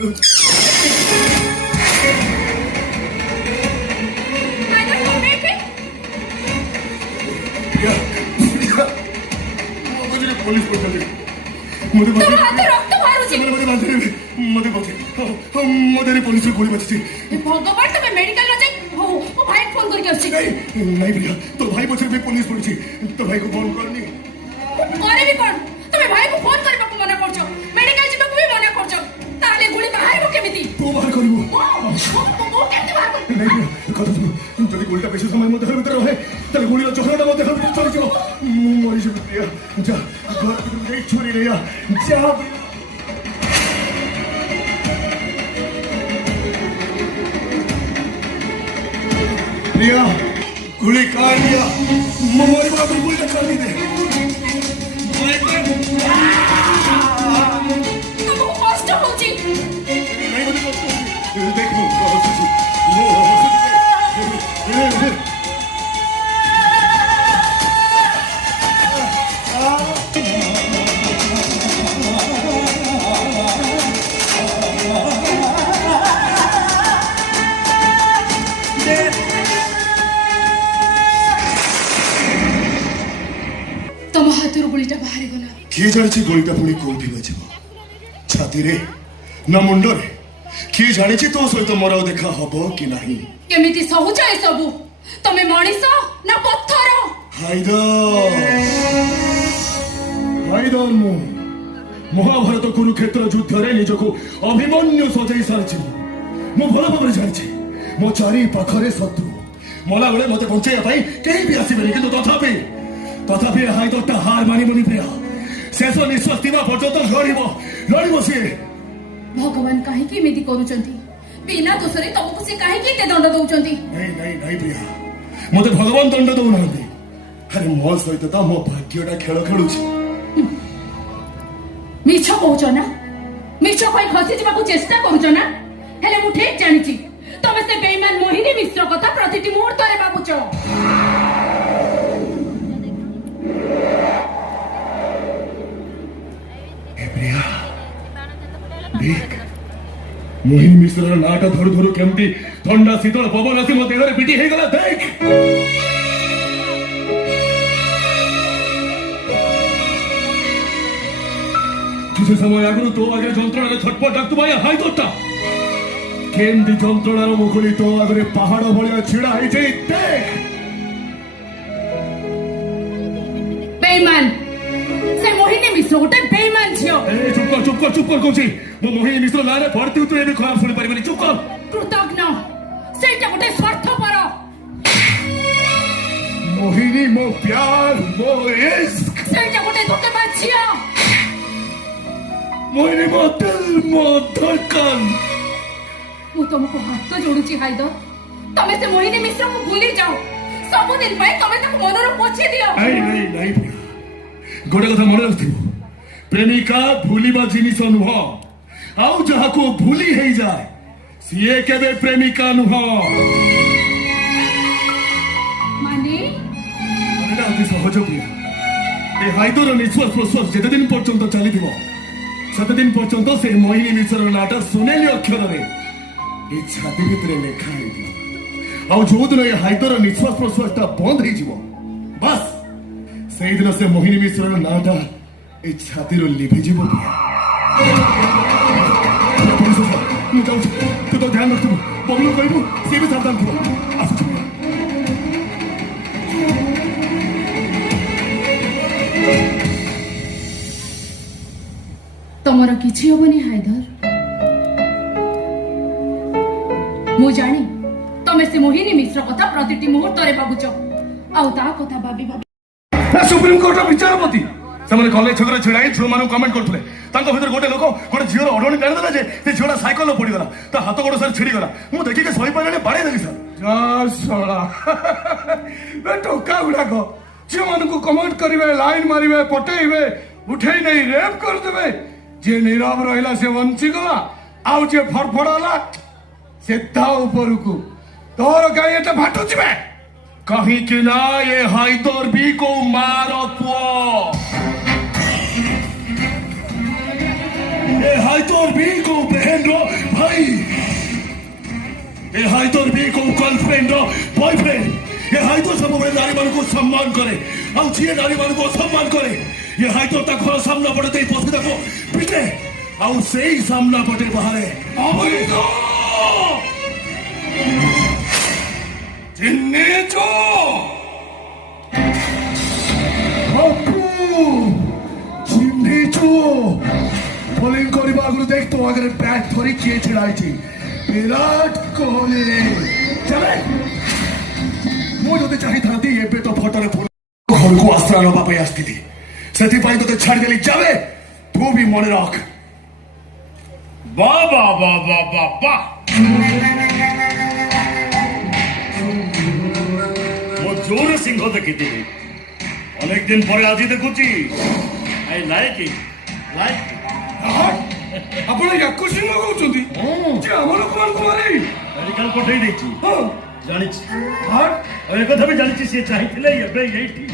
Police police गोली बची भगवान तुम्हें मेडिकल न जाई हो भाई फोन करके आछि नहीं भैया तो भाई पछे भी पुलिस पड़ी तो भाई को फोन करनी करे भी कोन तुम्हें भाई को फोन करबा को मना करछो मेडिकल जिबा को भी मना करछो ताले गोली बाहर को केमिति तो बाहर करबो वो केते बाहर नहीं कथा सुनो যদি গোলটা বেশি সময় মধ্যে ভিতরে রহে তাহলে গোলির চক্রটা মধ্যে ভিতরে চলে যাও মরি যাবে প্রিয়া যা ঘর থেকে ছুরি রে যা प्रिया गोली काट दिया मोरी बाप गोली कर दी दे तुम कष्ट होची नहीं देखो तुम हाथर गोलीटा बाहर गला किए जानी गोलीटा पुणी कौटी बजब छाती रे ना मुंड रे किए जानी तो सहित मोर देखा हब कि नहीं केमिति सहुच ए सबु तमे मଣିଷ ना पत्थर हाइदर मु महाभारत कुरुक्षेत्र युद्ध रे निजको अभिमन्यु सजाई सारी मु भल भाव जानी मो चारि पाखरे शत्रु मला बेले मते बंचाइया पाई केही भी आसीबेनी किंतु तथापि हाइदरटा हार मानिबनी प्रिया शेष निश्वास दिवा पर्यंत लड़िब सी भगवान काहे की एमिति करूचंती बिना दोषरे तुमको से काहे की दंड दउचंती नहीं प्रिया मते भगवान दंड दउ नांदी अरे मो सहित तो मो भाग्यटा खेल खेलुछि मिछ कहउछ ना मिछ कहि खसी जिबाकू चेष्टा करूछ ना हेले मु ठीक जानिछि तमे से बेईमान मोहिनी मिश्र कथा प्रतिटी मुहूर्त रे भाबुछ प्रिया देख मोहिनी मिश्र नाटा धरु धरु केमती ठंडा शीतल पवन आसी मो देहरे पिटी हे गला देख किसी समय आगु तो आगे जंत्रणा छटपट डाक्तु भाई हाई तोटा केमती जंत्रणार मुखुली तो आगे पहाड़ भलिया छिड़ा है जे देख बेईमान से मोहिनी मिश्र गोटे बेईमान छियो चुप कर कहूची मो मोहिनी मिश्र नारे भर्ती तू एबे खराब सुनि परिबनी चुप कर कृतज्ञ सेटा गोटे स्वार्थपर मोहिनी मो प्यार मो इश्क सेटा गोटे धोखेबाज छियो मोहिनी मो दिल मो धड़कन मु तुमको हाथ जोड़ुची हाइदर तमे से मोहिनी मिश्र को भूली जाओ सब दिन पे तमे तक मनर पोछि दियो नहीं गोटे कथा मन रखिथिबो प्रेमिका भूलिबा जिनिस नुह आउ जहा को भूली हे जाए सीए केबे प्रेमिका नुह माने अति सहज प्रिया ए हाइदर निश्वास प्रश्वास जेते दिन पर्यंत चली सेते दिन पर्यंत से मोहिनी मिश्र नाटा सुनेली अक्षर रे ए छाती भितरे लेखा है आउ जो दिन ये हाइदर निश्वास प्रश्वास बंद हो बस से दिन से मोहिनी मिश्र नाटा ए छाती लिभिज तू तो ध्यान रखु बबलू कहबू सी भी सावधान थी तमर किछि होबनी हाइदर मु जानी तमे से मोहिनी मिश्र कथा प्रतिटी मुहूर्त रे भाबुछ आउ ता कथा भाबी सुप्रीम कोर्ट विचारपति ସେମାନେ କଲେଜ ଛକରେ ଛିଡ଼ା ହେଇ ଝିଅମାନଙ୍କୁ କମେଣ୍ଟ କରୁଥିଲେ ତାଙ୍କ ଭିତରେ ଗୋଟେ ଲୋକ ଗୋଟେ ଝିଅର ଅଢଣି ଟାଣିଦେଲା ଯେ ସେ ଝିଅଟା ସାଇକେଲରେ ପଡ଼ିଗଲା ତା ହାତ ଗୋଡ଼ ସାର୍ ଛିଡ଼ିଗଲା ମୁଁ ଦେଖିକି ସହିପାରିଲାନି ବାଡ଼େଇ ଦେଲି ସାର୍ ଟୋକା ଗୁଡ଼ାକ ଝିଅମାନଙ୍କୁ କମେଣ୍ଟ କରିବେ ଲାଇନ ମାରିବେ ପଟେଇବେ ଉଠେଇ ନେଇ ରେପ୍ କରିଦେବେ ଯିଏ ନୀରବ ରହିଲା ସେ ବଞ୍ଚିଗଲା ଆଉ ଯିଏ ଫଡ଼ଫଡ଼ ହେଲା ସିଧା ଉପରକୁ ତୋର କାହିଁ ଏତେ ଭାଟୁଛିବେ କାହିଁକି ନା ଏ ହାଇଦର ବି କୋଉ ମାର ପୁଅ हाय तोर भी को बहन रो भाई ए हाय तोर भी को गर्लफ्रेंड रो बॉयफ्रेंड ए हाय तो सब बड़े नारी मान को सम्मान करे और जिए नारी मान को सम्मान करे ये हाय तो तक घर सामना पड़ते ही पहुंच को पिटे और से ही सामना पटे बाहरे अमृत जिन्ने जो बापू जिन्ने जो বোলিং করিবা আগুন দেখ তো আগে ব্যাট ধরি কিয়ে ছিড়াইছি বিরাট কোহলি চলে ମୁଁ ଯଦି ଚାହିଁଥାନ୍ତି ଏବେ ତ ଫଟୋରେ ଘରକୁ ଆଶ୍ରୟ ନେବା ପାଇଁ ଆସିଥିଲି ସେଥିପାଇଁ ତୋତେ ଛାଡ଼ିଦେଲି ଯାବେ ତୁ ବି ମନେ ରଖ ବା ବା ବା ବା ବା ବା ମୁଁ ଜୋର ସିଂହ ଦେଖିଥିଲି ଅନେକ ଦିନ ପରେ ଆଜି ଦେଖୁଛି ଆଇ ଲାଇକ୍ ଇଟ୍ ଲାଇକ୍ ଆପଣ ୟାକୁ ସିଂହ କହୁଛନ୍ତି ଯେ ଆମ ଲୋକମାନଙ୍କୁ ମାରି ମେଡିକାଲ ପଠେଇ ଦେଇଛି ହଁ ଜାଣିଛି ଆଉ ଏ କଥା ବି ଜାଣିଛି ସିଏ ଚାହିଁଥିଲେ ଏବେ ଏଇଠି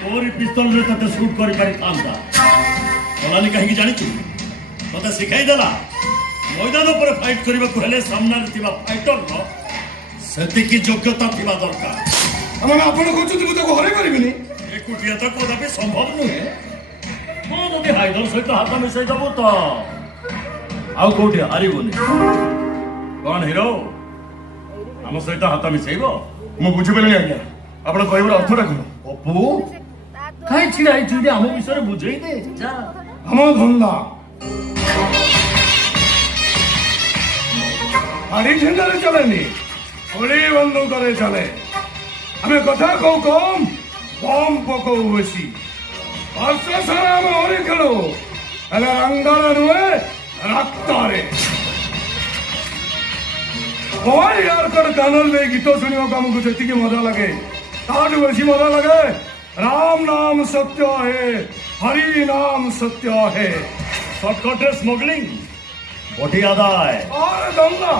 ତୋରି ପିସ୍ତଲରେ ତତେ ସୁଟ୍ କରିପାରିଥାନ୍ତା କଲାନି କାହିଁକି ଜାଣିଛୁ ମତେ ଶିଖାଇ ଦେଲା ମଇଦାନ ଉପରେ ଫାଇଟ୍ କରିବାକୁ ହେଲେ ସାମ୍ନାରେ ଥିବା ଫାଇଟରର ସେତିକି ଯୋଗ୍ୟତା ଥିବା ଦରକାର ମାନେ ଆପଣ କହୁଛନ୍ତି ମୁଁ ତାକୁ ହରେଇ ପାରିବିନି ଏକୁଟିଆ ତ କଦାପି ସମ୍ଭବ ନୁହେଁ ମୁଁ ଯଦି ହାଇଦର ସହିତ ହାତ ମିଶାଇ ଦେବୁ ତ ଆଉ କୋଉଠି ହାରିବୁନି କଣ ହିରୋ ଆମ ସହିତ ହାତ ମିଶାଇବ ମୁଁ ବୁଝିପାରିଲିନି ଆଜ୍ଞା ଆପଣ କହିବାର ଅର୍ଥଟା କଣ ଅପୁ କାହିଁ ଛିଡ଼ା ହେଇଛନ୍ତି ଆମ ବିଷୟରେ ବୁଝେଇ ଦେ ଯା ଆମ ଧନ୍ଦା গাড়ি ঝেন্ডারে চলেনি গুলি বন্দুকরে চলে আমি কথা কও কম বম পকৌ বেশি ବର୍ଷ ସାରା ଆମେ ହରି ଖେଳୁ ହେଲେ ରଙ୍ଗରେ ନୁହେଁ ରକ୍ତରେ यार कर कानल में गीत शुणिବାକୁ ଆମକୁ ଯେତିକି ମଜା ଲାଗେ ତାଠୁ ବେଶୀ ମଜା ଲାଗେ राम नाम सत्य है हरि नाम सत्य है শর্টকটে স্মগলিং বটি আদায় और दंगा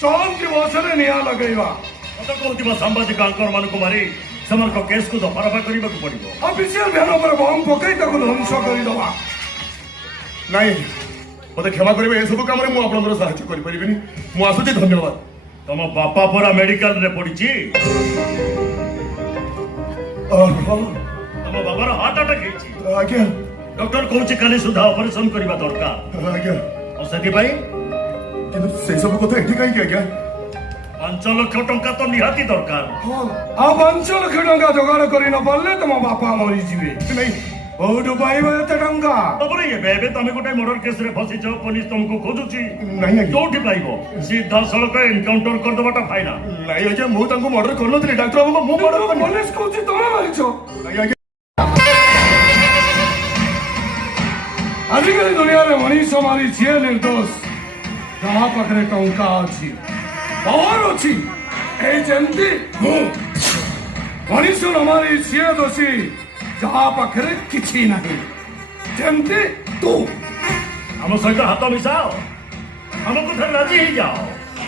चौंती ବର୍ଷରେ ନିଆଁ ଲଗେଇବା କଥା କହୁଥିବା ସାମ୍ବାଦିକ ଆଙ୍କର ମାନଙ୍କୁ ମାରି ସେମାନଙ୍କ କେସ୍କୁ ଦଫାରଫା କରିବାକୁ ପଡିବ ଅଫିସିଆଲ ଭ୍ୟାନ ଉପରେ ବମ୍ ପକେଇ ତାକୁ ଧ୍ୱଂସ କରିଦେବା ନାଇଁ ମତେ କ୍ଷମା କରିବେ ଏସବୁ କାମରେ ମୁଁ ଆପଣଙ୍କର ସାହାଯ୍ୟ କରିପାରିବିନି ମୁଁ ଆସୁଛି ଧନ୍ୟବାଦ ତମ ବାପା ପରା ମେଡିକାଲରେ ପଡିଛି ତମ ବାବାର ହାର୍ଟ ଆଟାକ୍ ହେଇଛି ଆଜ୍ଞା ଡକ୍ଟର କହୁଛି କାଲି ସୁଦ୍ଧା ଅପରେସନ କରିବା ଦରକାର ଆଜ୍ଞା ଆଉ ସେଥିପାଇଁ କିନ୍ତୁ ସେସବୁ କଥା ଏଠି କାହିଁକି ଆଜ୍ଞା 5 ଲକ୍ଷ ଟଙ୍କା ତ ନିହାତି ଦରକାର ଆଉ 5 ଲକ୍ଷ ଟଙ୍କା ଯୋଗାଡ଼ କରି ନ ପାରିଲେ ତମ ବାପା ମରିଯିବେ ନାଇଁ କୋଉଠୁ ପାଇବ ଏତେ ଟଙ୍କା ତାପରେ ଏବେ ତମେ ଗୋଟେ ମର୍ଡର କେସରେ ଫସିଛ ପୋଲିସ ତମକୁ ଖୋଜୁଛି ନାଇଁ ଆଜ୍ଞା କୋଉଠି ପାଇବ ସିଧାସଳଖ ଏନକାଉଣ୍ଟର କରିଦେବାଟା ଫାଇନା ନାଇଁ ଆଜ୍ଞା ମୁଁ ତାଙ୍କୁ ମର୍ଡର କରିନଥିଲି ଡାକ୍ତର ବାବୁ ମୁଁ ମର୍ଡର କରିନି ପୋଲିସ କହୁଛି ତମେ ମାରିଛ ନାଇଁ ଆଜ୍ଞା ଆଜିକାଲି ଦୁନିଆରେ ମଣିଷ ମାରି ଯିଏ ନିର୍ଦ୍ଦୋଷ ଯାହା ପାଖରେ ଟଙ୍କା ଅଛି ପାୱାର ଅଛି ଏଇ ଯେମିତି ମୁଁ ମଣିଷ ନ ମାରି ଯିଏ ଦୋଷୀ ଯାହା ପାଖରେ କିଛି ନାହିଁ ଯେମିତି ତୁ ଆମ ସହିତ ହାତ ମିଶାଅ ଆମ କଥାରେ ରାଜି ହେଇଯାଅ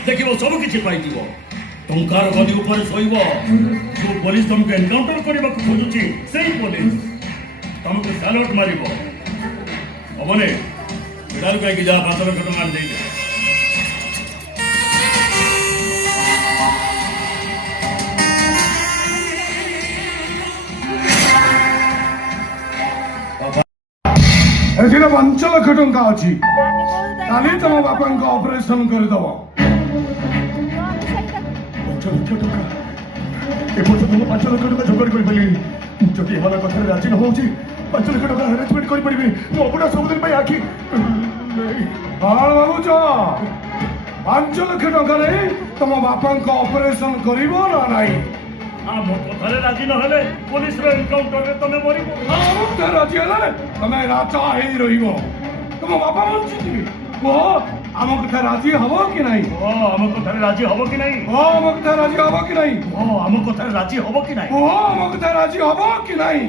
ଦେଖିବ ସବୁ କିଛି ପାଇଯିବ ଟଙ୍କାର ଗଦି ଉପରେ ଶୋଇବ ଯୋଉ ପୋଲିସ ତମକୁ ଏନକାଉଣ୍ଟର କରିବାକୁ ଖୋଜୁଛି ସେଇ ପୋଲିସ ତମକୁ ସାଲଟ ମାରିବ ହବନି ଏଠାରୁ କାହିଁକି ଯାହା 5 ଲକ୍ଷ ଟଙ୍କା ଦେଇଦେ ଏଥିରେ 5 ଲକ୍ଷ ଟଙ୍କା ଅଛି କାଲି ତମ ବାପାଙ୍କ ଅପରେସନ କରିଦବ 5 ଲକ୍ଷ ଟଙ୍କା ଏପର୍ଯ୍ୟନ୍ତ ମୁଁ 5 ଲକ୍ଷ ଟଙ୍କା ଯୋଗାଡ଼ କରିପାରିଲିନି ଯଦି ଏମାନଙ୍କ କଥାରେ ରାଜି ନ ହଉଛି 5 ଲକ୍ଷ ଟଙ୍କା ଆରେଞ୍ଜମେଣ୍ଟ କରିପାରିବି ମୁଁ ଅବୁଡ଼ା ସବୁଦିନ ପାଇଁ ଆଖି କଣ ଭାବୁଛ 5 ଲକ୍ଷ ଟଙ୍କାରେ ତମ ବାପାଙ୍କ ଅପରେସନ କରିବ ନା ନାହିଁ ଆମ କଥାରେ ରାଜି ନହେଲେ ପୋଲିସର ଏନକାଉଣ୍ଟରରେ ତମେ ମରିବ ଆମ କଥା ରାଜି ହେଲେ ତମେ ରାଜା ହେଇ ରହିବ ତମ ବାପା ବଞ୍ଚିଯିବେ କୁହ ଆମ କଥା ରାଜି ହବ କି ନାହିଁ ଆମ କଥାରେ ରାଜି ହବ କି ନାହିଁ କୁହ ଆମ କଥା ରାଜି ହବ କି ନାହିଁ ଆମ କଥାରେ ରାଜି ହବ କି ନାହିଁ କୁହ ଆମ କଥା ରାଜି ହବ କି ନାହିଁ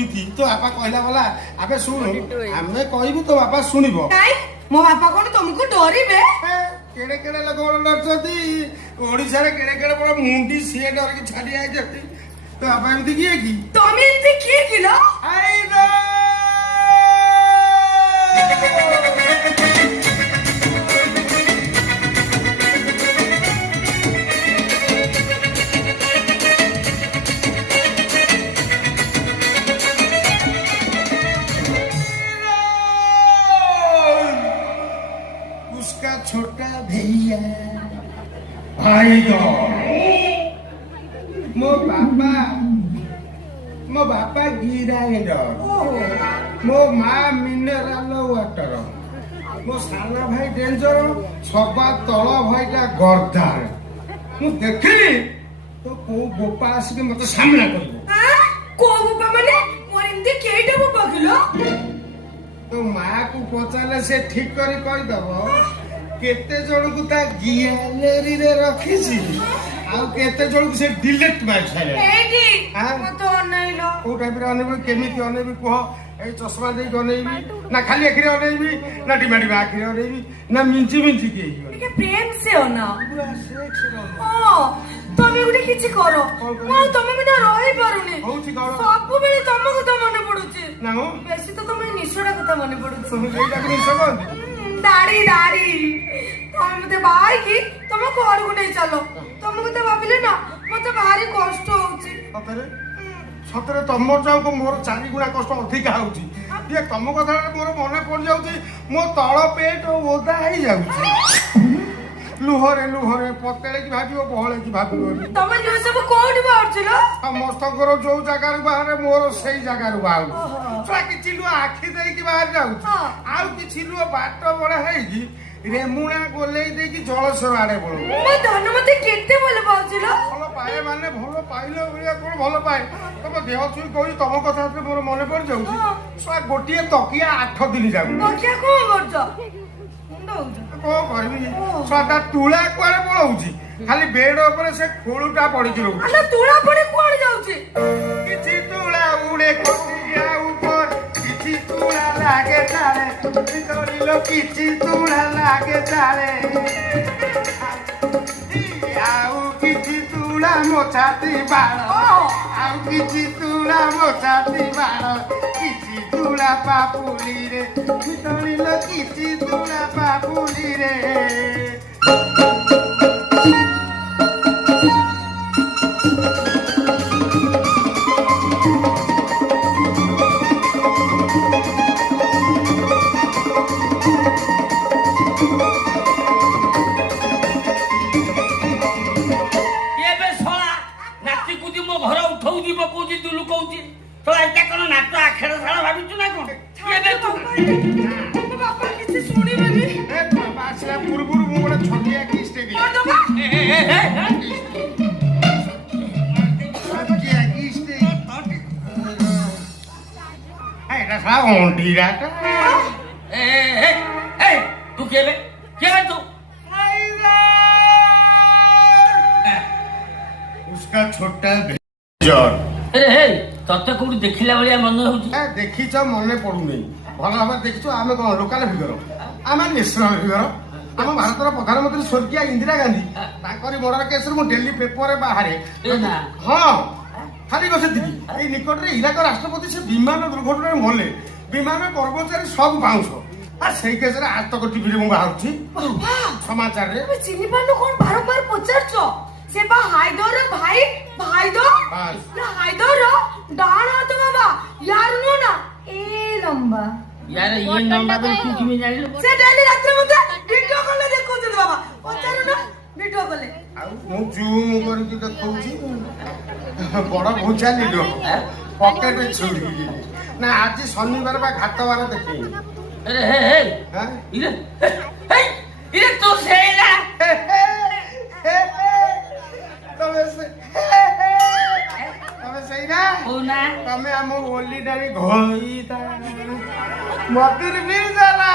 କେମିତି ତୋ ବାପା କହିଲା ବୋଲା ଆବେ ଶୁଣ ଆମେ କହିବୁ ତୋ ବାପା ଶୁଣିବ କାଇଁ ମୋ ବାପା କଣ ତମକୁ ଡରିବେ? କେଡେ କେଡେ ଲୋକ ଡରୁଛନ୍ତି ଓଡିଶାରେ କେଡେ କେଡେ ବଡ ମୁଣ୍ଡି ସିଏ ଡରିକି ଛାଡି ଯାଇଛନ୍ତି ତୋ ବାପା ଏମିତି କିଏ କି ତମେ ଏମିତି କିଏ କିଲ? उसका छोटा भैया भाई दो ମୋ ବାପା ଗ୍ରାଇଣ୍ଡର ମୋ ମା ମିନେରାଲ ୱାଟର ମୋ ସାନ ଭାଇ ଡେଞ୍ଜର ସବା ତଳ ଭାଇଟା ଗର୍ଦାର ମୁଁ ଦେଖିଲି ତ କୋଉ ବୋପା ଆସିକି ମତେ ସାମ୍ନା କରିବ କୋଉ ବୋପା ମାନେ ମୋର ଏମିତି କେଇଟା ବୋପା କିଲ? ତୋ ମାକୁ ପଚାରିଲେ ସେ ଠିକ କରି କହିଦବ କେତେ ଜଣକୁ ତା ଗ୍ୟାଲେରୀରେ ରଖିଛି ଆଉ କେତେ ଜଣକୁ ସେ ଡିଲେଟ ମାରି ସାରିଲାଣି ଏଇଠି ଆଁ? ମତେ ଅନେଇଲ। କୋଉ ଟାଇପରେ ଅନେଇବି କେମିତି ଅନେଇବି କୁହ ଏଇ ଚଷମା ଦେଇକି ଅନେଇବି ନା ଖାଲି ଆଖିରେ ଅନେଇବି ନା ଡିମାଡିମା ଆଖିରେ ଅନେଇବି ନା ମିଞ୍ଚି ମିଞ୍ଚି କି ହେଇକି ଟିକେ ପ୍ରେମ ସେ ଅନା। ପୁରା ସେକ୍ସ ତମେ ଗୋଟେ କିଛି କର କଣ କରିବି? ମୁଁ ଆଉ ତମେ ବିନା ରହିପାରୁନି। ହଉଛି କଣ? ସବୁବେଳେ ତମ କଥା ମନେ ପଡୁଛି। ନା ମୁଁ ବେଶୀ ତ ତମ ନିଶଟା କଥା ମନେ ପଡୁଛି। ସେଇଟାକୁ ନିଶ କହନ୍ତି ଦାଢି ଦାଢି ତମେ ମତେ ବାହାଇକି ତମ ଘରକୁ ନେଇ ଚାଲ। ତମ କଥା ଭାବିଲେ ନା ମତେ ଭାରି କଷ୍ଟ ହଉଛି। ସତରେ ସତରେ ତମ ଚାଉକୁ ମୋର 4 ଗୁଣା କଷ୍ଟ ଅଧିକା ହଉଛି ଟିକେ ତମ କଥା ମୋର ମନେ ପଡିଯାଉଛି ମୋ ତଳ ପେଟ ଓଦା ହେଇଯାଉଛି ଲୁହରେ ଲୁହରେ ପତେଳେ କି ଭାବିବ ବହଳେ କି ଭାବିବନି ତମ ଯୋଉ ସବୁ କୋଉଠି ବାହାରୁছিল? ସମସ୍ତଙ୍କର ଯୋଉ ଜାଗାରୁ ବାହାରେ ମୋର ସେଇ ଜାଗାରୁ ବାହାରୁଛି ଛୁଆ କିଛି ଲୁହ ଆଖି ଦେଇକି ବାହାରି ଯାଉଛି ଆଉ କିଛି ଲୁହ ବାଟ ବଡ ହେଇକି ରେମୁଣା ଗୋଲେଇ ଦେଇକି ଜଳସ୍ୱର ଆଡେ ପଳଉଛି ମୋ ଧନ ମତେ କେତେ ଭଲ ପାଉছিল। ଭଲ ପାଏ ମାନେ ଭଲ ପାଇଲେ ଭଳିଆ କଣ ଭଲ ପାଏ ତମ ଦେହ ଛୁଇଁ କହୁଛି ତମ କଥା ମୋର ମନେ ପଡିଯାଉଛି ଛୁଆ ଗୋଟିଏ ତକିଆ 8 ଦିନ ଯାଉଛି ତକିଆ କଣ କରୁଛ? ମୁଣ୍ଡ ହଉଛ। କଣ କରିବି ଛୁଆଟା ତୁଳା କୁଆଡେ ପଳଉଛି ଖାଲି ବେଡ ଉପରେ ସେ ଖୋଳୁଟା ପଡିକି ରହୁଛି ଆଲୋ ତୁଳା ପଡି କୁଆଡେ ଯାଉଛି? କିଛି ତୁଳା ଉଡେ ଖଟିଆ ଉପରେ କିଛି ତୁଳା ଲାଗେ ତାଳେ କରିଲ କିଛି ତୁଳା ଲାଗେ ତାଳେ ଆଉ କିଛି ତୁଳା ମୋ ଛାତି ବାଳ ଆଉ କିଛି ତୁଳା ମୋ ଛାତି ବାଳ କିଛି ତୁଳା ପାପୁଲିରେ କରିଲ କିଛି ତୁଳା ପାପୁଲିରେ ପୂର୍ବରୁ ମୁଁ ଗୋଟେ ଛୋଟିଆ କିସ୍ଟେ ବି ଛୋଟିଆ କିସ୍ଟେ ଏଇଟା ସାରା ଅଣ୍ଡିରାଟା ତୁ କେବେ କେବେ ତୁ उसका छोटा जर ତତେ କୋଉଠି ଦେଖିଲା ଭଳିଆ ମନେ ହଉଛି ଦେଖିଛ ମନେ ପଡୁନି ଭଲ ଭାବରେ ଦେଖିଛ ଆମେ କଣ ଲୋକାଲ ଫିଗର ଆମେ ନ୍ୟାସନାଲ ଫିଗର ଆମ ଭାରତର ପ୍ରଧାନମନ୍ତ୍ରୀ ସ୍ୱର୍ଗୀୟ ଇନ୍ଦିରା ଗାନ୍ଧୀ ତାଙ୍କରି ମର୍ଡର କେସରେ ମୁଁ ଡେଲି ପେପରରେ ବାହାରେ ହଁ ଖାଲି ସେତିକି ଏଇ ନିକଟରେ ଇରାକ ରାଷ୍ଟ୍ରପତି ସେ ବିମାନ ଦୁର୍ଘଟଣାରେ ମଲେ ବିମାନ କର୍ମଚାରୀ ସବୁ ବାଉଁଶ আর সেই কেসরে আজ তক টিভিরে ମୁଁ ବାହାରୁଛି ସମାଚାରରେ তুমি চিনি পারলো কোন বারবার পচারছ? সে বা হায়দর ভাই ভাইদর না হায়দর ডান হাত বাবা ইয়ার নো না এ লম্বা यार ये लंबा तो तू किਵੇਂ ଜାଣିଲୁ সে ডেলি রাত্রে মধ্যে ভিডিও কলে দেখুছে বাবা পচারু না ভিডিও কলে ଆଉ ମୁଁ ଜୁମ୍ କରିକି ଦେଖଉଛି ବଡ ଭୁଚାଲି ଲୋ ପକେଟ ଛୁରୀ ନା ଆଜି ଶନିବାର ବା ଘାତ ବାର ଦେଖେଇ अरे हे हे इरे हे इरे तू सेला ତମେ ସେଇଟା होना ତମେ ଆମ ଓଲି ଡାଳି ଘଇତା ମତିର ବି ଦେଲା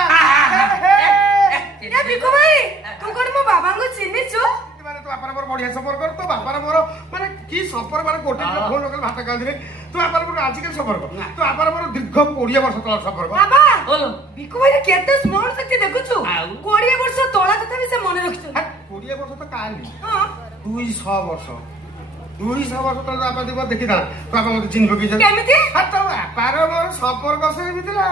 এ বিকু ভাই তু কোন মো বাবাঙ্কু চিনিছু? ମାନେ ତୋ ବାପାର ମୋର ବଢିଆ ସମ୍ପର୍କ ତୋ ବାପାର ମୋର ମାନେ କି ସମ୍ପର୍କ ମାନେ ଗୋଟେ ଫୋନ ଲଗେଇ ଭାତ କାନ୍ଦିରେ ତୁ ବାପାର ମୋର ଆଜିକାଲି ସମ୍ପର୍କ ତୁ ବାପାର ମୋର ଦୀର୍ଘ 20 ବର୍ଷ ତଳ ସମ୍ପର୍କ ବାବା ବୋଲ ବିକୁ ଭାଇ କେତେ ସ୍ମରଣ ଶକ୍ତି ଦେଖୁଛୁ ଆଉ? 20 ବର୍ଷ ତଳା କଥା ବି ସେ ମନେ ରଖିଛନ୍ତି 20 ବର୍ଷ ତ କାଲି ହଁ 200 ବର୍ଷ 200 ବର୍ଷ ତଳେ ବାପା দিব ଦେଖିଥା ତୁ ବାପା ମତେ ଚିହ୍ନି ପକେଇଛନ୍ତି କେମିତି? ତୋ ବାପାର ମୋର ସମ୍ପର୍କ ସେମିତି ଥିଲା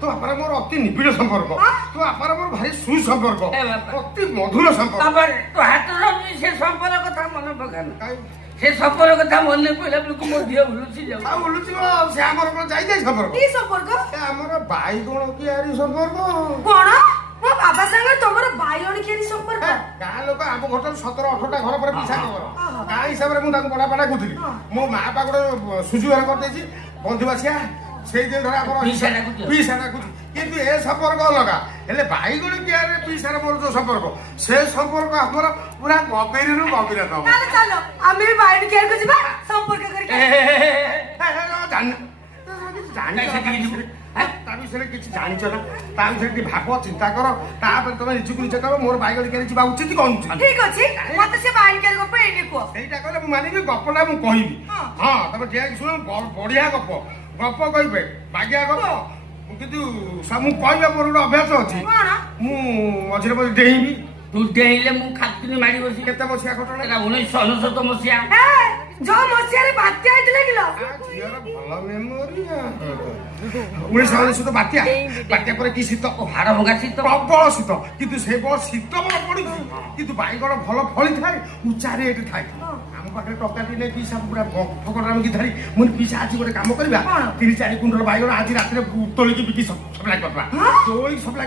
ତୋ ବାପାର ମୋର ଅତି ନିବିଡ଼ ସମ୍ପର୍କ ତୋ ବାପାର ମୋର ଭାରି ସୁସମ୍ପର୍କ ଏ ବାପା। ଅତି ମଧୁର ସମ୍ପର୍କ ବାବା ତୋ ହାତର ସେ ସମ୍ପର୍କ କଥା ମନେ ପକାନା କାଇଁ? ସେ ସମ୍ପର୍କ କଥା ମନେ ପଇଲା ବେଳକୁ ମୋ ଦେହ ଭୁଲୁଛି ଯାଉ ଆଉ ବୁଲୁଛି ସେ ଆମର କଣ ଯାଇ ସମ୍ପର୍କ କି ସମ୍ପର୍କ ଏ ଆମର ବାଇଗଣ କିଆରି ସମ୍ପର୍କ କଣ ମୋ ବାବା ସାଙ୍ଗରେ ତମର ବାଇଗଣ କିଆରି ସମ୍ପର୍କ ଗାଁ ଲୋକ ଆମ ଘରଠାରୁ 17-18ଟା ଘର ପରେ ପିଛା ଖବର ଗାଁ ହିସାବରେ ମୁଁ ତାଙ୍କୁ ବଡା ପାଟା କହୁଥିଲି ମୋ ମା ପା ଗୋଟେ ସୁଜି ଘର କରିଦେଇଛି ବନ୍ଧୁବାସିଆ ସେଇଦିନ ଧର ଆମର ପିଇସା ଡାକୁଛି। ପିଇସା ଡାକୁଛି କିନ୍ତୁ ଏ ସମ୍ପର୍କ ଅଲଗା ହେଲେ ବାଇଗଣ କିଆରେ ପିଇସାର ମୋର ଯୋଉ ସମ୍ପର୍କ ସେ ସମ୍ପର୍କ ଆମର ପୁରା ଗଭୀରରୁ ଗଭୀରତମ ଚାଲ ଚାଲ ଆମେ ବି ବାଇଗଣ କିଆରିକୁ ଯିବା ସମ୍ପର୍କ କରିକି ତା ବିଷୟରେ କିଛି ଜାଣିଛ ନା ତା ବିଷୟରେ ଟିକେ ଭାବ ଚିନ୍ତା କର ତାପରେ ତମେ ନିଜକୁ ନିଜେ କର ମୋର ବାଇଗଣ କିଆରି ଯିବା ଉଚିତ କଣ ଉଚିତ ଠିକ ଅଛି ମତେ ସେ ବାଇଗଣ କିଆରି ଗପ ଏଇନେ କୁହ ସେଇଟା କହିଲେ ମୁଁ ମାନିବି ଗପଟା ମୁଁ କହିବି ହଁ ତମେ ଠିଆ ହେଇକି ଶୁଣ ବଢିଆ ଗପ ଗପ କହିବେ ବାଗିଆ ଗପ କିନ୍ତୁ ମୁଁ କହିବା ମୋର ଗୋଟେ ଅଭ୍ୟାସ ଅଛି କଣ ମୁଁ ମଝିରେ ମଝିରେ ଡେଇଁବି ତୁ ଡେଇଁଲେ ମୁଁ ଖାତିନି ମାଡ଼ି ବସି କେତେ ମସିହା ଘଟଣା ଏଟା 1999 ମସିହା ଯୋଉ ମସିହାରେ ବାତ୍ୟା ହେଇଥିଲା କିଲୋ ଝିଅର ଭଲ ମେମୋରି 1999 ବାତ୍ୟା ବାତ୍ୟା ପରେ କି ଶୀତ ହାଡ଼ ଭଙ୍ଗା ଶୀତ ପ୍ରବଳ ଶୀତ କିନ୍ତୁ ସେ ବଳ ଶୀତ ବଳ ପଡିଛି କିନ୍ତୁ ବାଇଗଣ ଭଲ ଫଳିଥାଏ ଉଚ୍ଚା ରେଟ୍ ଥାଏ ଆମ ପାଖରେ ଟଙ୍କାଟି ନେଇ ପିସା ପୁରା ଫକଟ ଆଣିକି ଧରି ମୁଁ ପିସା ଆଜି ଗୋଟେ କାମ କରିବା 3-4 କୁଇଣ୍ଟାଲ ବାଇଗଣ ଆଜି ରାତିରେ ତୋଳିକି ବିକି ସପ୍ଲାଏ କରିବା ତୋଳିକି ସପ୍ଲାଏ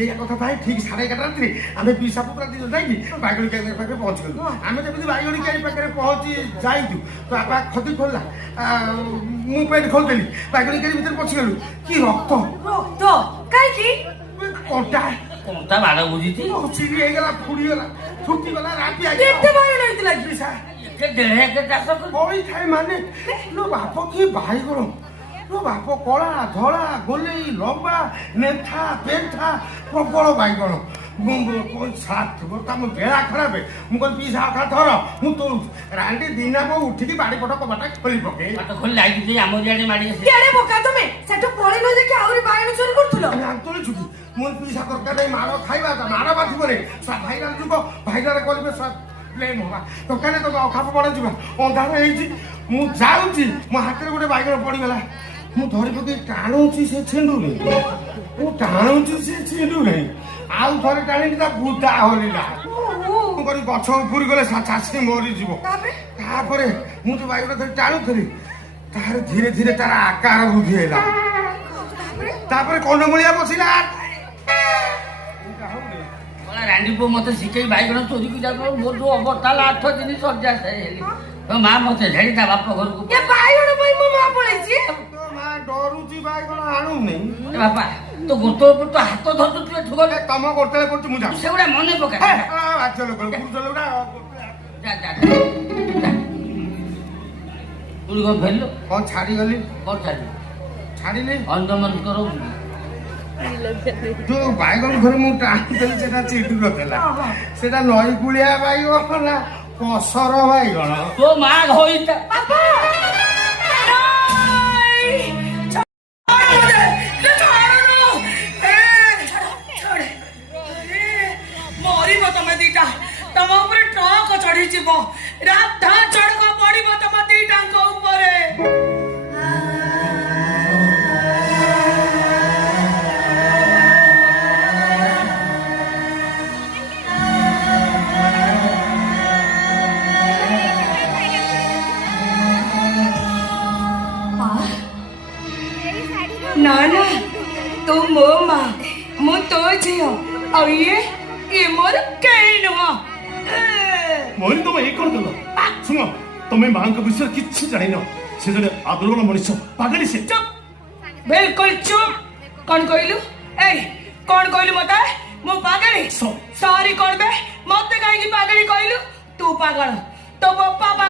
ଏଇଆ କଥା ଥାଏ ଠିକ 11:30 ରାତିରେ ଆମେ ପିସା ପୁରା ଦିନ ଯାଇକି ବାଇଗଣ କିଆରି ପାଖରେ ପହଞ୍ଚିଗଲୁ ଆମେ ଯେମିତି ବାଇଗଣ କିଆରି ପାଖରେ ପହଞ୍ଚି ଯାଇଛୁ ତ ବାପା ଖଦି ଖୋଲିଲା ମୁଁ ପେଟ ଖୋଲିଦେଲି ବାଇଗଣ କିଆରି ଭିତରେ ପଶିଗଲୁ କି ରକ୍ତ ରକ୍ତ କାହିଁକି କଣ୍ଟା କଣ୍ଟା ବାଡ଼ ବୁଝିଛି ଚିରି ହେଇଗଲା ଫୁଡିଗଲା ଫୁଟିଗଲା ରାତି କେତେ ବାଇଗଣ ହେଇଥିଲା କି ପିସା ଏତେ 1.5 ଏକର ଚାଷ କରି କହିଥାଏ ମାନେ ଲୋ ବାପ କି ବାଇଗଣ ଲୋ ବାପ କଳା ଧଳା ଗୋଲେଇ ଲମ୍ବା ନେନ୍ଥା ପେନ୍ଥା ପ୍ରବଳ ବାଇଗଣ ମୋ ବେଳା ଖରାପ ମୁଁ କହିଲି ପିସା ଅଖା ଧର ମୁଁ ତୋଳୁଛି ରାଣ୍ଡି ଦିନା ବୋଉ ଉଠିକି ବାଡି ପଟ କବାଟା ଖୋଲି ପକେଇ ବାଟ ଖୋଲି ଲାଗି ଦେଇ ଆମ ଇଆଡେ ମାଡ଼ି ଆସି କେଡେ ବୋକା ତମେ ସେଠୁ ପଳେଇ ନ ଯାଇକି ଆହୁରି ବାଇଗଣ ଚୋରି କରୁଥିଲ ତୋଳିଛୁ କି ମୁଁ ପିସା ତରକାରୀ ମାଡ଼ ଖାଇବା ମାଡ଼ ବାଧିବରେ ଭାଇରାଲ ଯୁଗ ଭାଇରାଲ କରିବେ ପ୍ଲେନ୍ ହବା ଦୋକାନରେ ତମେ ଅଖାପ ପଡେ ଯିବା ଅନ୍ଧାର ହେଇଛି ମୁଁ ଯାଉଛି ମୋ ହାତରେ ଗୋଟେ ବାଇଗଣ ପଡିଗଲା ମୁଁ ଧରି ପକେଇ ଟାଣୁଛି ସେ ଛେଣ୍ଡୁରେ ମୁଁ ଟାଣୁଛି ସେ ଛେଣ୍ଡୁରେ ଆଉ ଥରେ ଟାଣିକି ତା ବୁଦା ହଲିଲା ମୁଁ କରି ଗଛ ଉପରି ଗଲେ ଚାଷୀ ମରିଯିବ ତାପରେ ମୁଁ ଯୋଉ ବାଇଗଣ ଧରି ଟାଣୁଥିଲି ତାର ଧୀରେ ଧୀରେ ତାର ଆକାର ବୃଦ୍ଧି ହେଲା ତାପରେ କଣ୍ଡମୂଳିଆ ବସିଲା ରାଣ୍ଡି ପୁଅ ମତେ ଶିଖେଇ ବାଇଗଣ ଚୋରିକୁ ଯାଉ ମୋ ଯୋଉ ଅବସ୍ଥା ହେଲା 8 ଦିନ ସଜ୍ଜା ହେଲି ତ ମା ମତେ ଝାଡ଼ି ତା ବାପ ଘରକୁ ଏ ବାଇଗଣ ପାଇଁ ମୋ ମା ପଳେଇଛି ମା ଡରୁଛି ବାଇଗଣ ଆଣୁନି ଏ ବାପା ତ ଗୋଟ ଉପରେ ତ ହାତ ଧରୁଛୁ ତୁ ଏଠୁ ଗଲେ ତମ ଗୋଟେ କରୁଛି ମୁଁ ଯାଉଛି ସେଗୁଡା ମନେ ପକା ବାଚ୍ଚା ଲୋକ ପୁରୁଷ ଲୋକଟା ଯା ଯା ତୁ କଣ ଫେରିଲୁ କଣ ଛାଡିଗଲି କଣ ଛାଡି ଛାଡିଲି ଅନ୍ୟମନ କର ଯୋଉ ବାଇଗଣ ଘରେ ମୁଁ ଟାଣିଥିଲି ସେଟା ଚିଟୁ କରିଦେଲା ସେଟା ନଈ କୁଳିଆ ବାଇଗଣ ନା ପସର ବାଇଗଣ ତୋ ମା ଘଇତା ମରିବ ତମେ ଦିଟା ତମ ଉପରେ ଟ୍ରକ ଚଢିଯିବ ରାଧା ଚଢକ ପଡିବ ତମ ଦିଟାଙ୍କ ଉପରେ ନା ନା ତୁ ମୋ ମା ମୁଁ ତୋ ଝିଅ ଆଉ ଇଏ ମୋର କେହି ନୁହଁ ମରି ତମେ ଏଇ କଣ କଲ ଶୁଣ ତମେ ମାଙ୍କ ବିଷୟରେ କିଛି ଜାଣିନ ସେ ଜଣେ ଆଦରଣ ମଣିଷ ପାଗଳି ସେ ଚୁପ ବିଲକୁଲ ଚୁପ କଣ କହିଲୁ ଏଇ କଣ କହିଲୁ ମତେ ମୁଁ ପାଗଳି ସରି କଣ ବେ ମତେ କାହିଁକି ପାଗଳି କହିଲୁ ତୁ ପାଗଳ ତୋ ବାପା